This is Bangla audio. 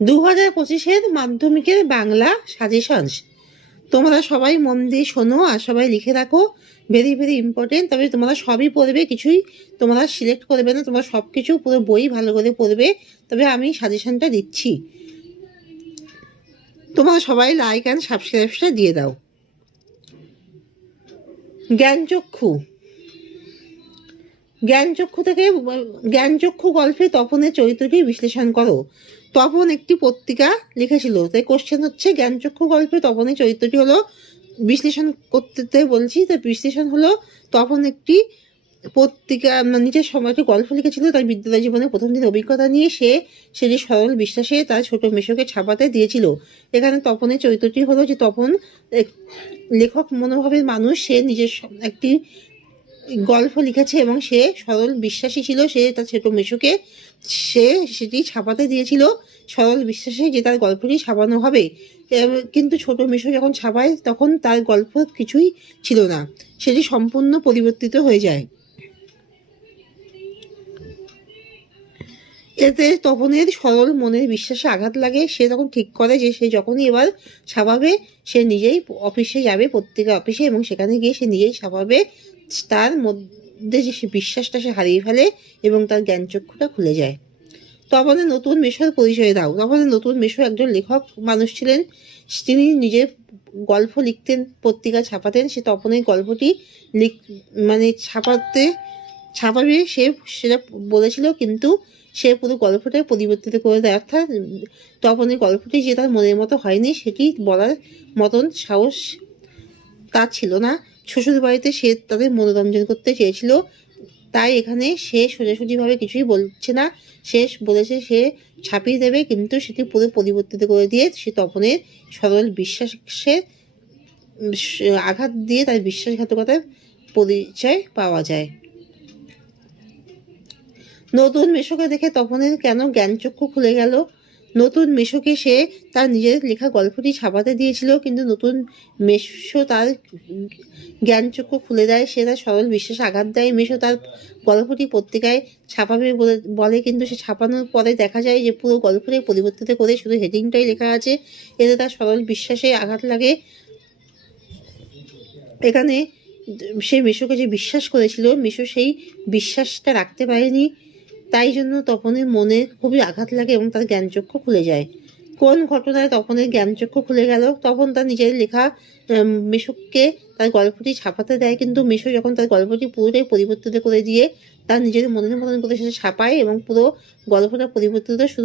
2025-এর মাধ্যমিকের বাংলা সাজেশনস। তোমরা সবাই মন দিয়ে শোনো আর সবাই লিখে রাখো, ভেরি ভেরি ইম্পর্টেন্ট। তবে তোমরা সবই পড়বে, কিছুই তোমরা সিলেক্ট করবে না, তোমরা সব কিছু পুরো বই ভালো করে পড়বে। তবে আমি সাজেশনটা দিচ্ছি, তোমরা সবাই লাইক অ্যান্ড সাবস্ক্রাইবটা দিয়ে দাও। জ্ঞানচক্ষু। জ্ঞানচক্ষু গল্পে তপনের চরিত্রটি বিশ্লেষণ করো। তপন একটি পত্রিকা লিখেছিল, তাই কোশ্চেন হচ্ছে জ্ঞানচক্ষু গল্পে তপনের চরিত্রটি হলো, বিশ্লেষণ করতে বলছি, তাই বিশ্লেষণ হলো তপন একটি পত্রিকা নিজের সময়টি গল্প লিখেছিল তার বিদ্যালয় জীবনের প্রথম দিন অভিজ্ঞতা নিয়ে। সেটি সরল বিশ্বাসে তার ছোট মেশোকে ছাপাতে দিয়েছিল। এখানে তপনের চরিত্রটি হলো যে তপন লেখক মনোভাবের মানুষ, সে নিজের একটি গল্প লিখেছে এবং সে সরল বিশ্বাসী ছিল। সে তার ছোট মেশোকে সেটি ছাপাতে দিয়েছিল সরল বিশ্বাসে যে তার গল্পটি ছাপানো হবে। কিন্তু ছোট মেশো যখন ছাপায় তখন তার গল্প কিছুই ছিল না, সেটি সম্পূর্ণ পরিবর্তিত হয়ে যায়। এতে তপনের সরল মনের বিশ্বাসে আঘাত লাগে। সে তখন ঠিক করে যে সে যখনই এবার ছাপাবে সে নিজেই অফিসে যাবে, পত্রিকা অফিসে, এবং সেখানে গিয়ে সে নিজেই ছাপাবে। তার মধ্যে যে সে বিশ্বাসটা সে হারিয়ে ফেলে এবং তার জ্ঞানচক্ষুটা খুলে যায়। তপনের নতুন মেশোর পরিচয় দাও। তপনের নতুন মেশো একজন লেখক মানুষ ছিলেন, তিনি নিজের গল্প লিখতেন, পত্রিকা ছাপাতেন। সে তপনের গল্পটি ছাপাবে সেটা বলেছিল, কিন্তু সে পুরো গল্পটাই পরিবর্তিত করে দেয়। অর্থাৎ তপনের গল্পটি যে তার মনের মতো হয়নি সেটি বলার মতন সাহস তার ছিল না। শ্বশুর বাড়িতে সে তাদের মনোরঞ্জন করতে চেয়েছিল, তাই এখানে সে সোজাসুজিভাবে কিছুই বলছে না। সে বলেছে সে ছাপিয়ে দেবে, কিন্তু সেটি পুরো পরিবর্তিত করে দিয়ে সে তপনের সরল বিশ্বাসে আঘাত দিয়ে তার বিশ্বাসঘাতকতার পরিচয় পাওয়া যায়। নতুন মেশোকে দেখে তপনের কেন জ্ঞানচক্ষু খুলে গেল? নতুন মেশোকে সে তার নিজের লেখা গল্পটি ছাপাতে দিয়েছিল, কিন্তু নতুন মেশো তার জ্ঞানচক্ষু খুলে দেয়, সে তার সরল বিশ্বাসে আঘাত দেয়। মেশো তার গল্পটি পত্রিকায় ছাপাবে বলে, কিন্তু সে ছাপানোর পরে দেখা যায় যে পুরো গল্পটাই পরিবর্তিত করে শুধু হেডিংটাই লেখা আছে। এতে তার সরল বিশ্বাসে আঘাত লাগে। এখানে সে মেশোকে যে বিশ্বাস করেছিল, মেশো সেই বিশ্বাসটা রাখতে পারেনি, তাই জন্য তপনের মনে খুবই আঘাত লাগে এবং তার জ্ঞানচক্ষু খুলে যায়। কোন ঘটনায় তপনের জ্ঞানচক্ষু খুলে গেল? তপন তার নিজের লেখা মেশোকে তার গল্পটি ছাপাতে দেয়, কিন্তু মেশো যখন তার গল্পটি পুরোটাই পরিবর্তিত করে দিয়ে তার নিজের মনের মতন করে সেটা ছাপায় এবং পুরো গল্পটা পরিবর্তিত শুধু